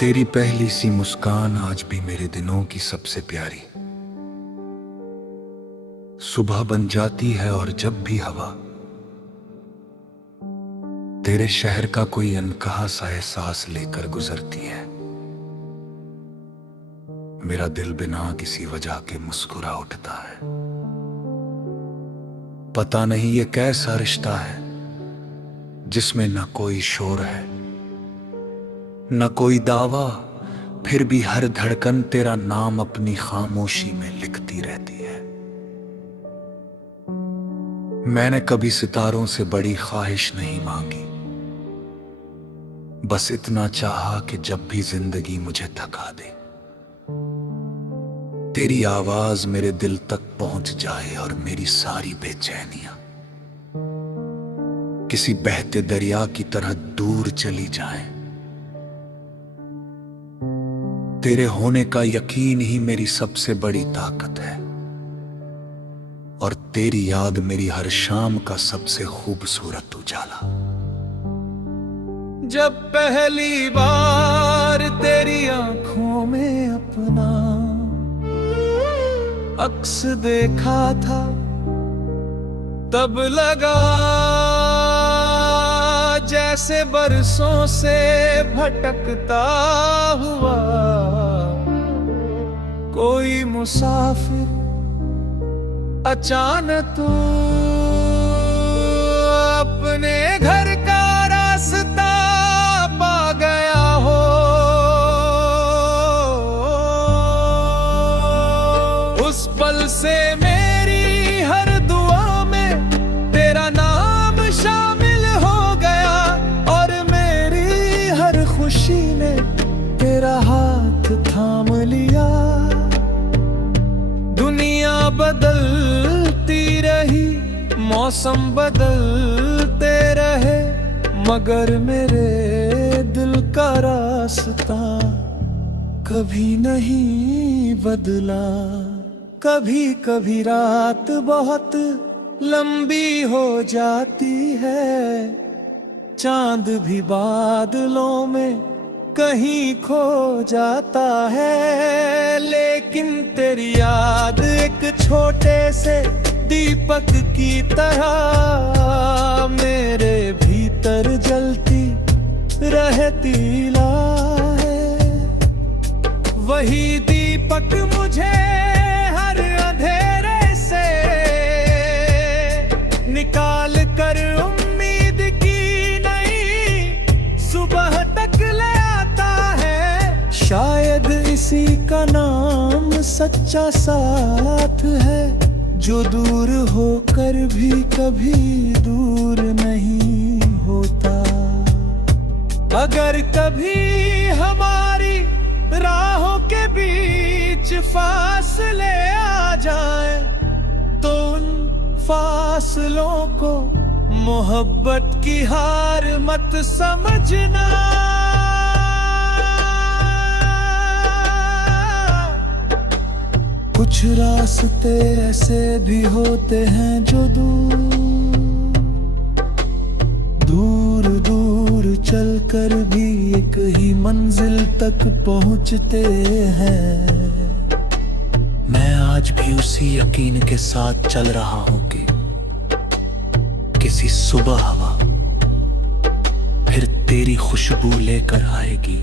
तेरी पहली सी मुस्कान आज भी मेरे दिनों की सबसे प्यारी। सुबह बन जाती है और जब भी हवा तेरे शहर का कोई अनकहा सा एहसास लेकर गुजरती है, मेरा दिल बिना किसी वजह के मुस्कुरा उठता है। पता नहीं ये कैसा रिश्ता है जिसमें न कोई शोर है न कोई दावा, फिर भी हर धड़कन तेरा नाम अपनी खामोशी में लिखती रहती है। मैंने कभी सितारों से बड़ी ख्वाहिश नहीं मांगी, बस इतना चाहा कि जब भी जिंदगी मुझे थका दे, तेरी आवाज मेरे दिल तक पहुंच जाए और मेरी सारी बेचैनियां किसी बहते दरिया की तरह दूर चली जाएं। तेरे होने का यकीन ही मेरी सबसे बड़ी ताकत है और तेरी याद मेरी हर शाम का सबसे खूबसूरत उजाला। जब पहली बार तेरी आंखों में अपना अक्स देखा था, तब लगा जैसे बरसों से भटकता हुआ कोई मुसाफिर अचानक तू अपने घर का रास्ता पा गया हो। उस पल से मेरी हर दुआ में तेरा नाम शामिल हो गया और मेरी हर खुशी ने तेरा हाथ थाम लिया। दुनिया बदलती रही, मौसम बदलते रहे, मगर मेरे दिल का रास्ता कभी नहीं बदला। कभी कभी रात बहुत लंबी हो जाती है, चांद भी बादलों में कहीं खो जाता है, लेकिन तेरी याद एक छोटे से दीपक की तरह मेरे भीतर जलती रहती है। वही दीपक मुझे हर अंधेरे से निकाल कर उम्मीद की नई सुबह तक ले आता है। शायद इसी का नाम सच्चा साथ है, जो दूर होकर भी कभी दूर नहीं होता। अगर कभी हमारी राहों के बीच फासले आ जाए, तो उन फासलों को मोहब्बत की हार मत समझना। कुछ रास्ते ऐसे भी होते हैं जो दूर दूर चलकर भी एक ही मंजिल तक पहुंचते हैं। मैं आज भी उसी यकीन के साथ चल रहा हूं कि किसी सुबह हवा फिर तेरी खुशबू लेकर आएगी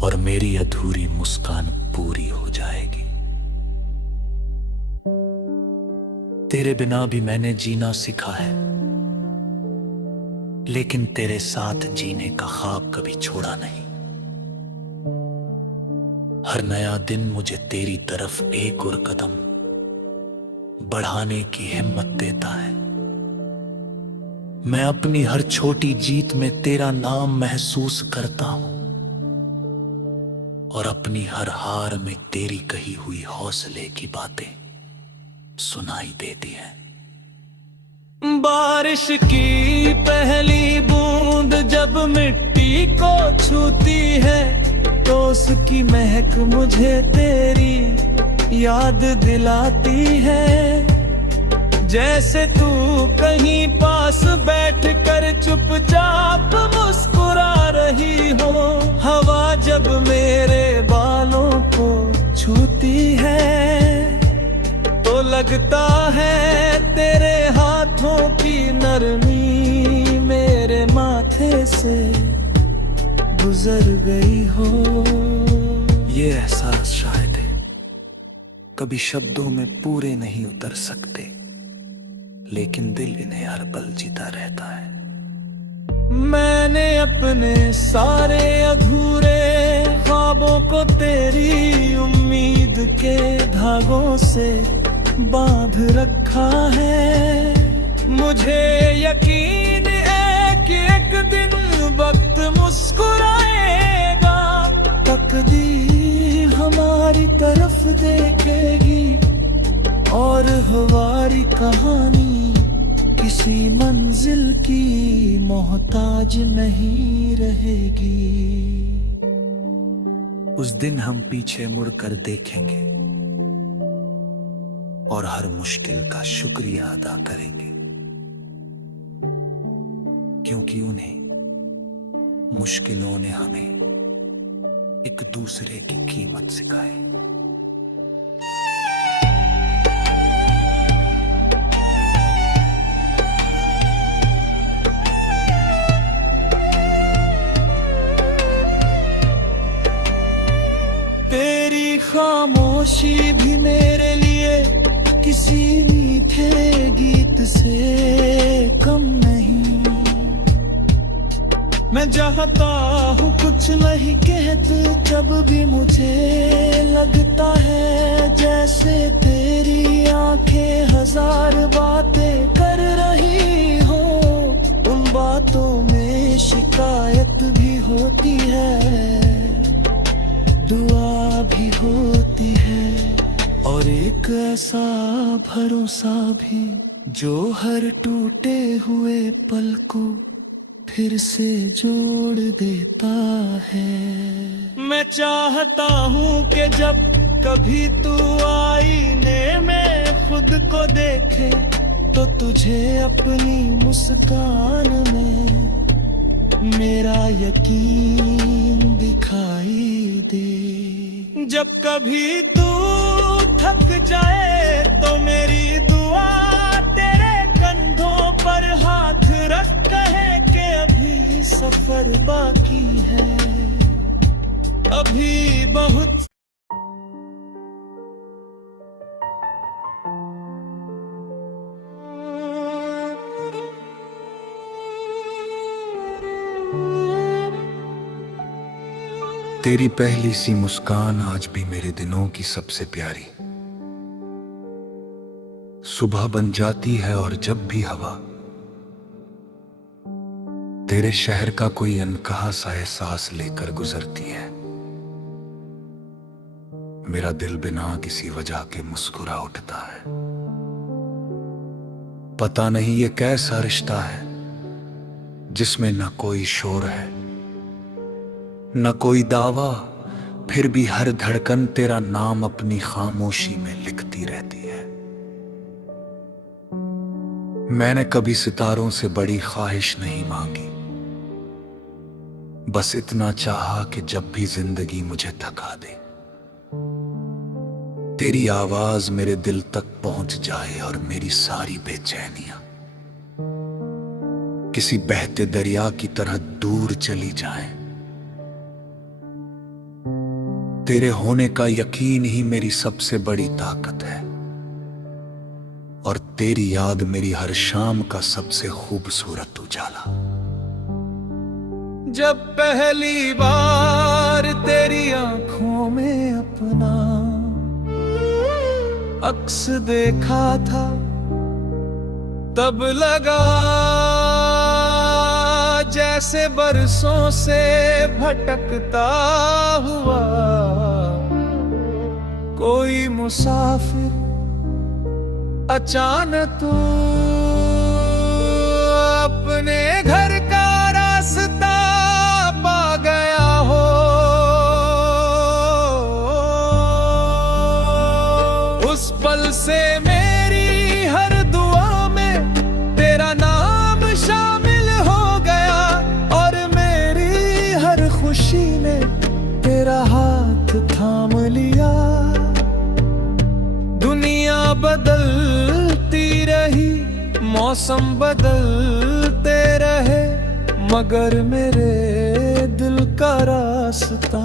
और मेरी अधूरी मुस्कान पूरी हो जाएगी। तेरे बिना भी मैंने जीना सीखा है, लेकिन तेरे साथ जीने का ख्वाब कभी छोड़ा नहीं। हर नया दिन मुझे तेरी तरफ एक और कदम बढ़ाने की हिम्मत देता है। मैं अपनी हर छोटी जीत में तेरा नाम महसूस करता हूं और अपनी हर हार में तेरी कही हुई हौसले की बातें सुनाई देती है। बारिश की पहली बूंद जब मिट्टी को छूती है, तो उसकी महक मुझे तेरी याद दिलाती है। जैसे तू कहीं पास बैठ कर चुपचाप मुस्कुरा रही हो। हवा जब मेरे बालों को छूती है तो लगता है तेरे हाथों की नरमी मेरे माथे से गुजर गई हो। ये एहसास शायद है कभी शब्दों में पूरे नहीं उतर सकते, लेकिन दिल इन्हें हर पल जीता रहता है। मैंने अपने सारे अधूरे ख्वाबों को तेरी उम्मीद के धागों से बांध रखा है। मुझे यकीन है कि एक दिन वक्त मुस्कुराएगा, तकदीर हमारी तरफ देखेगी और हमारी कहानी किसी मंजिल की मोहताज नहीं रहेगी। उस दिन हम पीछे मुड़कर देखेंगे और हर मुश्किल का शुक्रिया अदा करेंगे, क्योंकि उन्हें मुश्किलों ने हमें एक दूसरे की कीमत सिखाई। तेरी खामोशी भी मेरे लिए किसी मीठे गीत से कम नहीं। मैं चाहता हूँ कुछ नहीं कहते जब भी मुझे लगता है जैसे तेरी आंखें हजार बातें कर रही हो। उन बातों में शिकायत भी होती है, दुआ भी होती है और एक ऐसा भरोसा भी जो हर टूटे हुए पल को फिर से जोड़ देता है। मैं चाहता हूँ कि जब कभी तू आईने में खुद को देखे तो तुझे अपनी मुस्कान में मेरा यकीन दिखाई दे। जब कभी तू थक जाए तो मेरी दुआ तेरे कंधों पर हाथ रख कहे कि अभी सफर बाकी है, अभी बहुत। तेरी पहली सी मुस्कान आज भी मेरे दिनों की सबसे प्यारी सुबह बन जाती है। और जब भी हवा तेरे शहर का कोई अनकहा सा एहसास लेकर गुजरती है, मेरा दिल बिना किसी वजह के मुस्कुरा उठता है। पता नहीं ये कैसा रिश्ता है जिसमें न कोई शोर है न कोई दावा, फिर भी हर धड़कन तेरा नाम अपनी खामोशी में लिखती रहती है। मैंने कभी सितारों से बड़ी ख्वाहिश नहीं मांगी, बस इतना चाहा कि जब भी जिंदगी मुझे थका दे तेरी आवाज मेरे दिल तक पहुंच जाए और मेरी सारी बेचैनियां किसी बहते दरिया की तरह दूर चली जाएं। तेरे होने का यकीन ही मेरी सबसे बड़ी ताकत है और तेरी याद मेरी हर शाम का सबसे खूबसूरत उजाला। जब पहली बार तेरी आंखों में अपना अक्स देखा था तब लगा जैसे बरसों से भटकता हुआ कोई मुसाफिर अचानक तू अपने घर का रास्ता पा गया हो। उस पल से मेरी हर दुआ मौसम बदलते रहे मगर मेरे दिल का रास्ता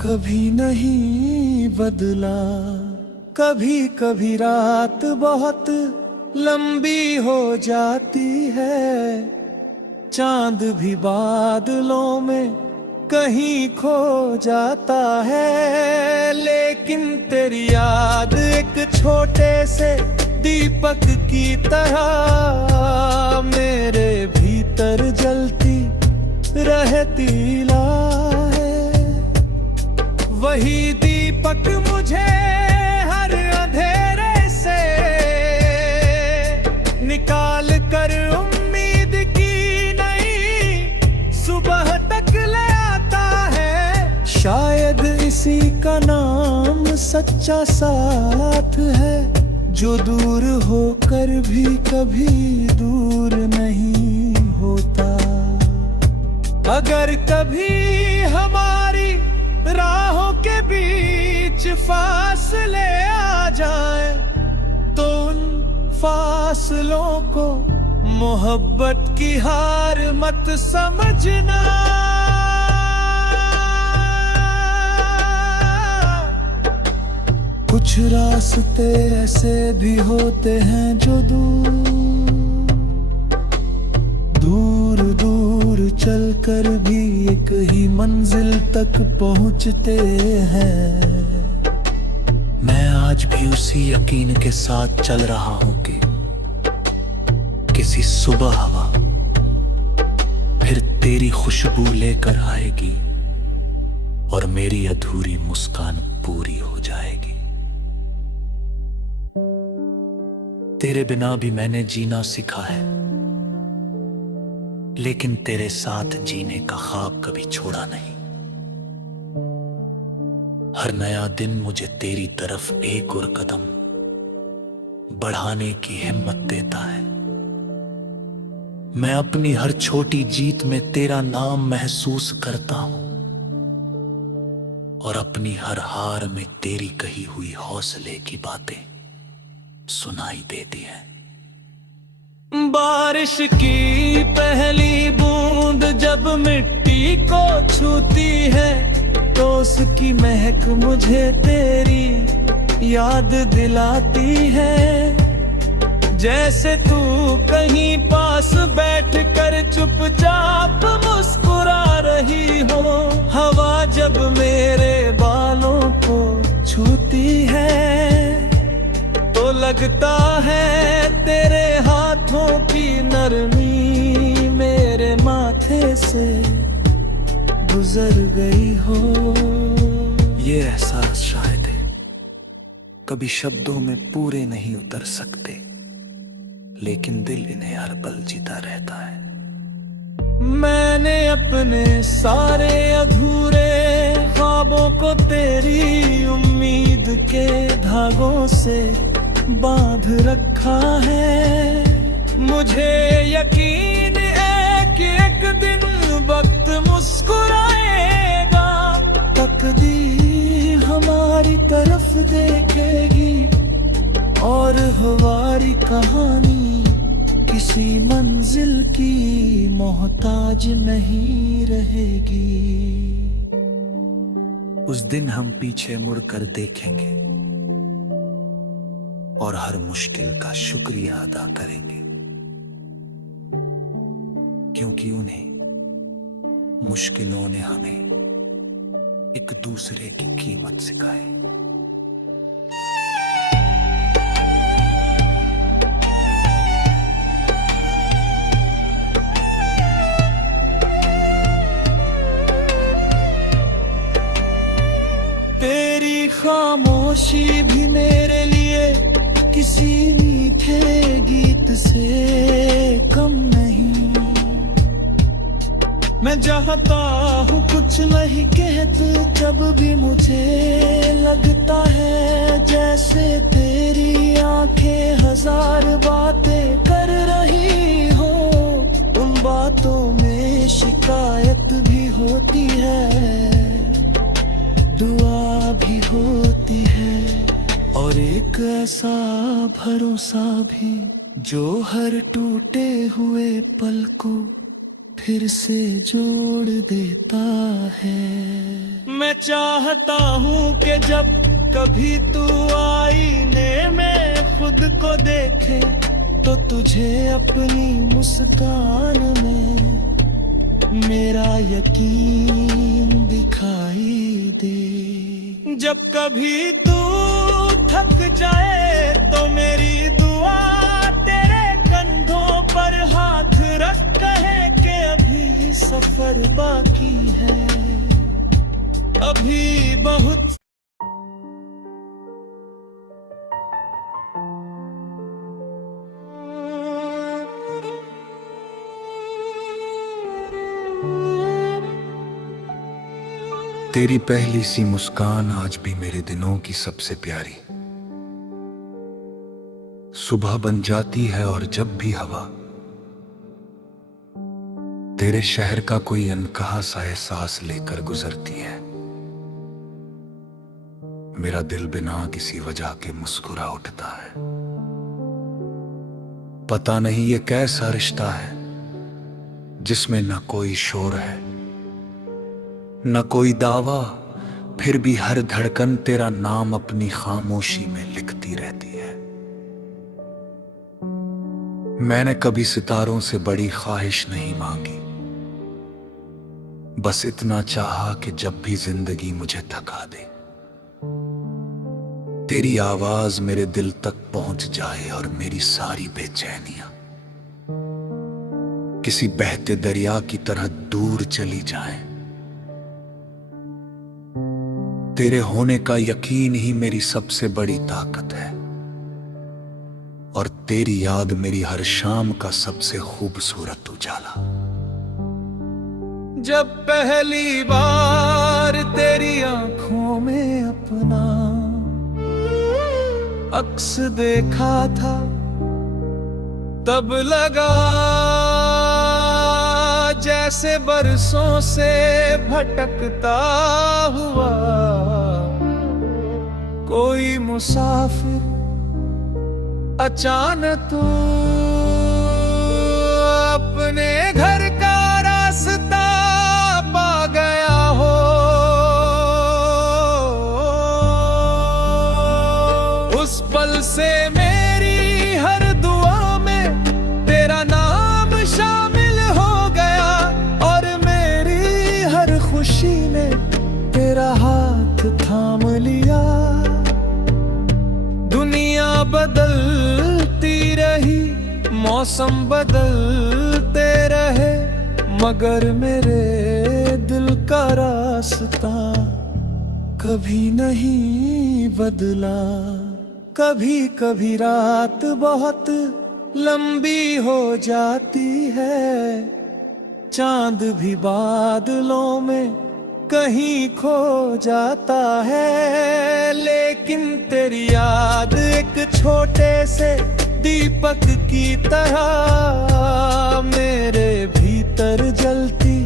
कभी नहीं बदला। कभी कभी रात बहुत लंबी हो जाती है, चांद भी बादलों में कहीं खो जाता है, लेकिन तेरी याद एक छोटे से दीपक की तरह मेरे भीतर जलती रहती है। वही दीपक मुझे हर अंधेरे से निकाल कर उम्मीद की नई सुबह तक ले आता है। शायद इसी का नाम सच्चा साथ है, जो दूर होकर भी कभी दूर नहीं होता। अगर कभी हमारी राहों के बीच फासले आ जाए तो उन फासलों को मोहब्बत की हार मत समझना। कुछ रास्ते ऐसे भी होते हैं जो दूर दूर चलकर भी एक ही मंजिल तक पहुंचते हैं। मैं आज भी उसी यकीन के साथ चल रहा हूं कि किसी सुबह हवा फिर तेरी खुशबू लेकर आएगी और मेरी अधूरी मुस्कान पूरी हो जाएगी। तेरे बिना भी मैंने जीना सीखा है, लेकिन तेरे साथ जीने का ख्वाब कभी छोड़ा नहीं। हर नया दिन मुझे तेरी तरफ एक और कदम बढ़ाने की हिम्मत देता है। मैं अपनी हर छोटी जीत में तेरा नाम महसूस करता हूं और अपनी हर हार में तेरी कही हुई हौसले की बातें सुनाई देती है। बारिश की पहली बूंद जब मिट्टी को छूती है तो उसकी महक मुझे तेरी याद दिलाती है। जैसे तू कहीं पास बैठकर चुपचाप मुस्कुरा रही हो, हवा जब मेरे बालों को छूती है तो लगता है तेरे हाथों की नरमी मेरे माथे से गुजर गई हो। ये एहसास शायद है कभी शब्दों में पूरे नहीं उतर सकते, लेकिन दिल इन्हें हर पल जीता रहता है। मैंने अपने सारे अधूरे ख्वाबों को तेरी उम्मीद के धागों से बांध रखा है। मुझे यकीन है कि एक दिन वक्त मुस्कुराएगा, तकदीर हमारी तरफ देखेगी और हमारी कहानी किसी मंजिल की मोहताज नहीं रहेगी। उस दिन हम पीछे मुड़कर देखेंगे और हर मुश्किल का शुक्रिया अदा करेंगे, क्योंकि उन्हें मुश्किलों ने हमें एक दूसरे की कीमत सिखाई। तेरी खामोशी भी मेरे लिए किसी मीठे गीत से कम नहीं। मैं चाहता हूँ कुछ नहीं कहते जब भी मुझे लगता है जैसे तेरी आंखें हजार बातें कर रही हो। उन बातों में शिकायत भी होती है, दुआ भी होती है और एक ऐसा भरोसा भी जो हर टूटे हुए पल को फिर से जोड़ देता है। मैं चाहता हूँ कि जब कभी तू आईने में खुद को देखे तो तुझे अपनी मुस्कान में मेरा यकीन दिखाई दे। जब कभी तू थक जाए तो मेरी दुआ तेरे कंधों पर हाथ रख कहे कि अभी सफर बाकी है, अभी बहुत। तेरी पहली सी मुस्कान आज भी मेरे दिनों की सबसे प्यारी सुबह बन जाती है। और जब भी हवा तेरे शहर का कोई अनकहा सा एहसास लेकर गुजरती है, मेरा दिल बिना किसी वजह के मुस्कुरा उठता है। पता नहीं ये कैसा रिश्ता है जिसमें न कोई शोर है न कोई दावा, फिर भी हर धड़कन तेरा नाम अपनी खामोशी में लिखती रहती है। मैंने कभी सितारों से बड़ी ख्वाहिश नहीं मांगी, बस इतना चाहा कि जब भी जिंदगी मुझे थका दे तेरी आवाज मेरे दिल तक पहुंच जाए और मेरी सारी बेचैनियां किसी बहते दरिया की तरह दूर चली जाएं। तेरे होने का यकीन ही मेरी सबसे बड़ी ताकत है और तेरी याद मेरी हर शाम का सबसे खूबसूरत उजाला। जब पहली बार तेरी आंखों में अपना अक्स देखा था तब लगा जैसे बरसों से भटकता हुआ कोई मुसाफिर अचानक तू अपने घर का रास्ता पा गया हो। उस पल से मेरी हर दुआ में तेरा नाम शामिल हो गया और मेरी हर खुशी ने तेरा हाथ थाम लिया। दुनिया बदलती रही, मौसम बदलते रहे, मगर मेरे दिल का रास्ता कभी नहीं बदला। कभी कभी रात बहुत लंबी हो जाती है, चांद भी बादलों में कहीं खो जाता है, लेकिन तेरी याद एक छोटे से दीपक की तरह मेरे भीतर जलती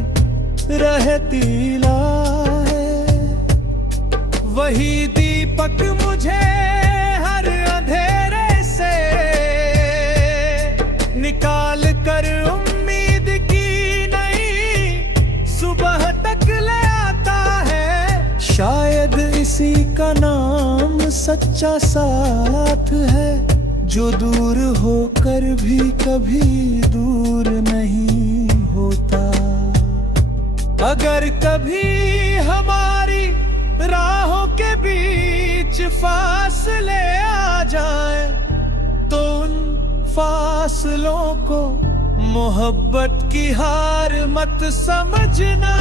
रहती है। वही दीपक मुझे हर अंधेरे से निकाल कर उम्मीद की नई सुबह तक ले आता है। शायद इसी का नाम सच्चा साथ है, जो दूर होकर भी कभी दूर नहीं होता। अगर कभी हमारी राहों के बीच फासले आ जाए तो उन फासलों को मोहब्बत की हार मत समझना।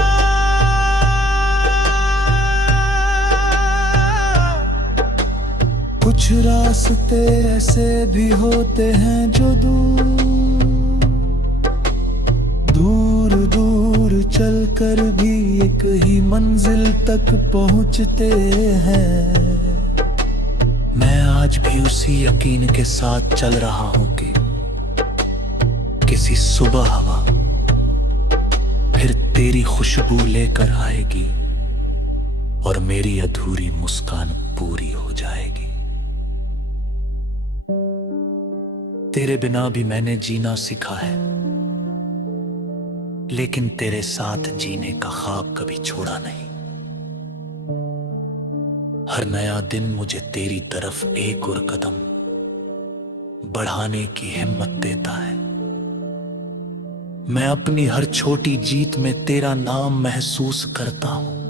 कुछ रास्ते ऐसे भी होते हैं जो दूर दूर चलकर भी एक ही मंजिल तक पहुंचते हैं। मैं आज भी उसी यकीन के साथ चल रहा हूं कि किसी सुबह हवा फिर तेरी खुशबू लेकर आएगी और मेरी अधूरी मुस्कान पूरी हो जाएगी। तेरे बिना भी मैंने जीना सीखा है, लेकिन तेरे साथ जीने का ख्वाब कभी छोड़ा नहीं। हर नया दिन मुझे तेरी तरफ एक और कदम बढ़ाने की हिम्मत देता है। मैं अपनी हर छोटी जीत में तेरा नाम महसूस करता हूं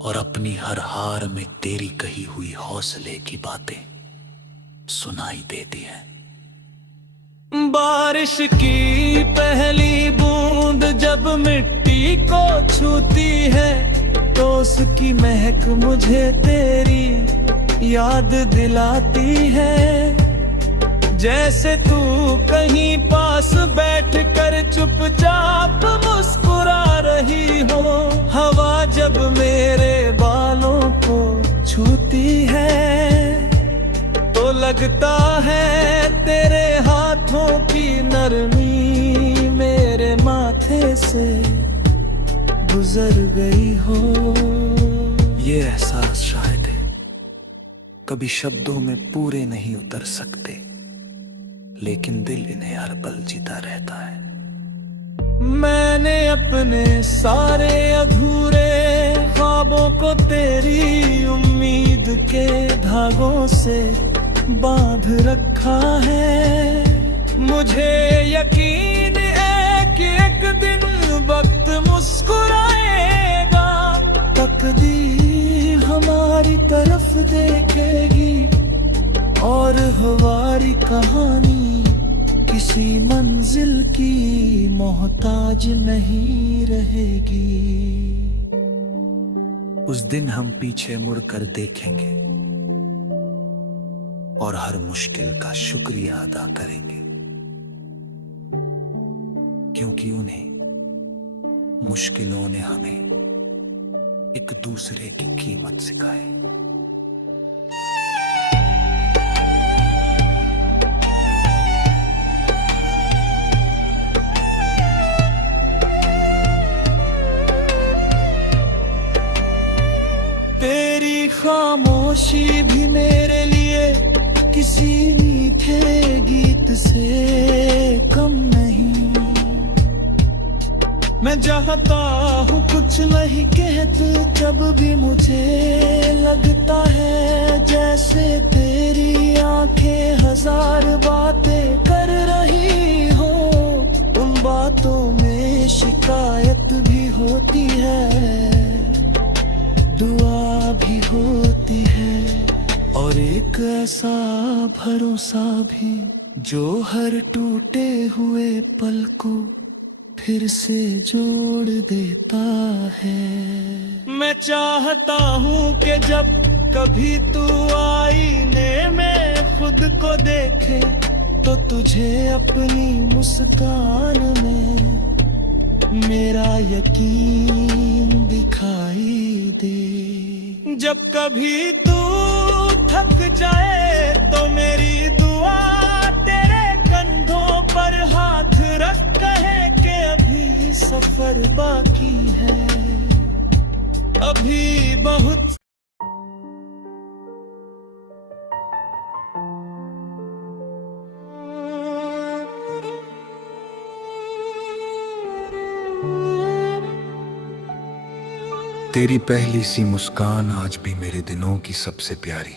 और अपनी हर हार में तेरी कही हुई हौसले की बातें सुनाई देती है। बारिश की पहली बूंद जब मिट्टी को छूती है तो उसकी महक मुझे तेरी याद दिलाती है। जैसे तू कहीं पास बैठकर चुपचाप मुस्कुरा रही हो, हवा जब मेरे बालों को छूती है तो लगता है तेरे हाथों की नरमी मेरे माथे से गुजर गई हो। ये एहसास शायद है कभी शब्दों में पूरे नहीं उतर सकते, लेकिन दिल इन्हें हर पल जीता रहता है। मैंने अपने सारे अधूरे ख्वाबों को तेरी उम्मीद के धागों से बांध रखा है। मुझे यकीन है कि एक दिन वक्त मुस्कुराएगा, तकदीर हमारी तरफ देखेगी और हमारी कहानी किसी मंजिल की मोहताज नहीं रहेगी। उस दिन हम पीछे मुड़कर देखेंगे और हर मुश्किल का शुक्रिया अदा करेंगे, क्योंकि उन्हें मुश्किलों ने हमें एक दूसरे की कीमत सिखाई। तेरी खामोशी भी मेरे लिए किसी मीठे गीत से कम नहीं। मैं चाहता हूँ कुछ नहीं कहते जब भी मुझे लगता है जैसे तेरी आंखें हजार बातें कर रही हो। उन बातों में शिकायत भी होती है, दुआ भी होती है और एक ऐसा भरोसा भी जो हर टूटे हुए पल को फिर से जोड़ देता है। मैं चाहता हूँ कि जब कभी तू आईने में खुद को देखे तो तुझे अपनी मुस्कान में मेरा यकीन दिखाई दे। जब कभी तू थक जाए तो मेरी दुआ तेरे कंधों पर हाथ रख कहे कि अभी सफर बाकी है, अभी बहुत। तेरी पहली सी मुस्कान आज भी मेरे दिनों की सबसे प्यारी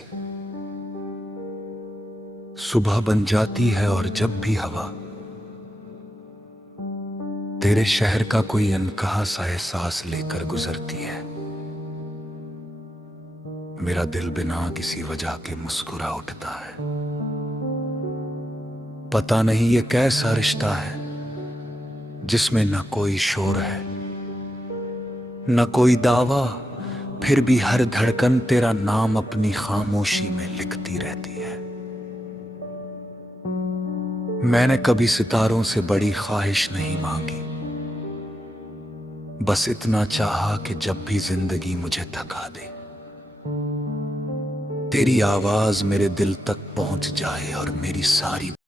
सुबह बन जाती है, और जब भी हवा तेरे शहर का कोई अनकहा सा एहसास लेकर गुजरती है, मेरा दिल बिना किसी वजह के मुस्कुरा उठता है। पता नहीं ये कैसा रिश्ता है जिसमें न कोई शोर है न कोई दावा, फिर भी हर धड़कन तेरा नाम अपनी खामोशी में लिखती रहती है। मैंने कभी सितारों से बड़ी ख्वाहिश नहीं मांगी, बस इतना चाहा कि जब भी जिंदगी मुझे थका दे तेरी आवाज मेरे दिल तक पहुंच जाए और मेरी सारी